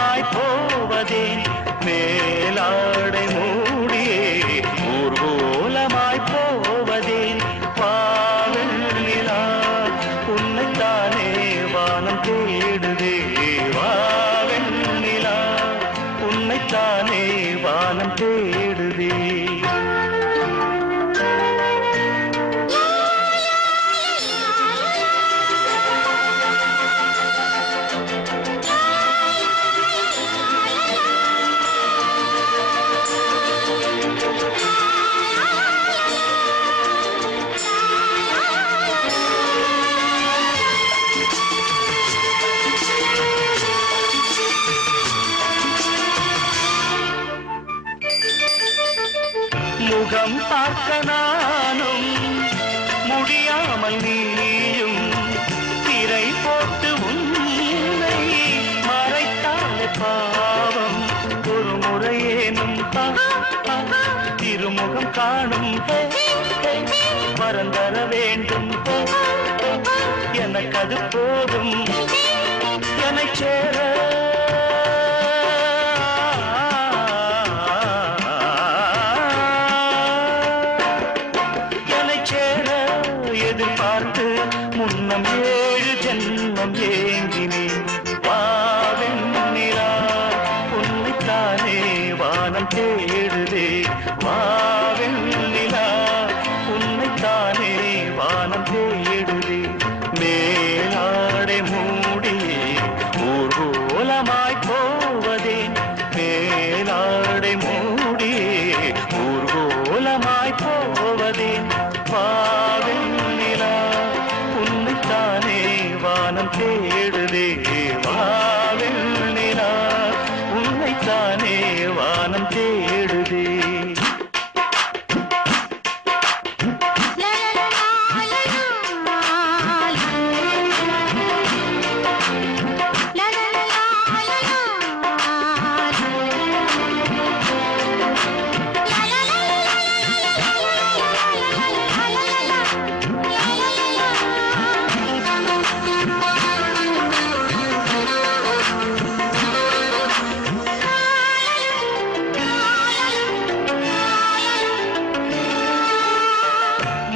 ஊர்கோலமாய் போவதேன் மேலாடை மூடியே ஊர்கோலமாய் போவதேன் வாவெண்ணிலா உன்னைத்தானே வானம் தேடுதே வாவெண்ணிலா உன்னைத்தானே வானம் தேடுதே முகம் பார்க்க நானும் முடியாமல் நீயும் திரை போட்டு உன்னை மறைத்தாலே பாவம் ஒரு முறையேனும் திருமுகம் காணும் வரந்தர வேண்டும் எனக்கு அது போதும் என்னை சேர எதிர்பார்த்து முன்னம் 7 ஜென்மம் ஏங்கினேன் வாவெண்ணிலா உன்னைத்தானே வானம் தேடுதே வாவெண்ணிலா உன்னைத்தானே வானம் தேடுதே மேலாடை மூடியே ஊர்கோலமாய் போவதேன் மேலாடை மூடியே ஊர்கோலமாய் போவதேன் வாவெண்ணிலா உன்னைத்தானே வானம் தேடுதே வாவெண்ணிலா உன்னைத்தானே வானம் தேடுதே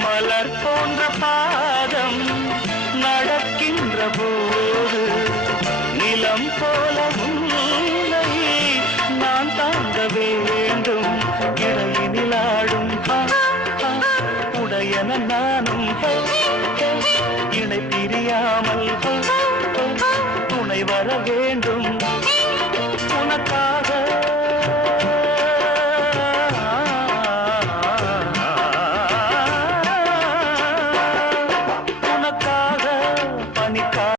மலர் போன்ற பாதம் நடக்கின்ற போது நிலம் போல உன்னை நான் தாங்க வேண்டும் இடையினில் ஆடும் உடையன நானும் இணை பிரியாமல் துணை வர வேண்டும்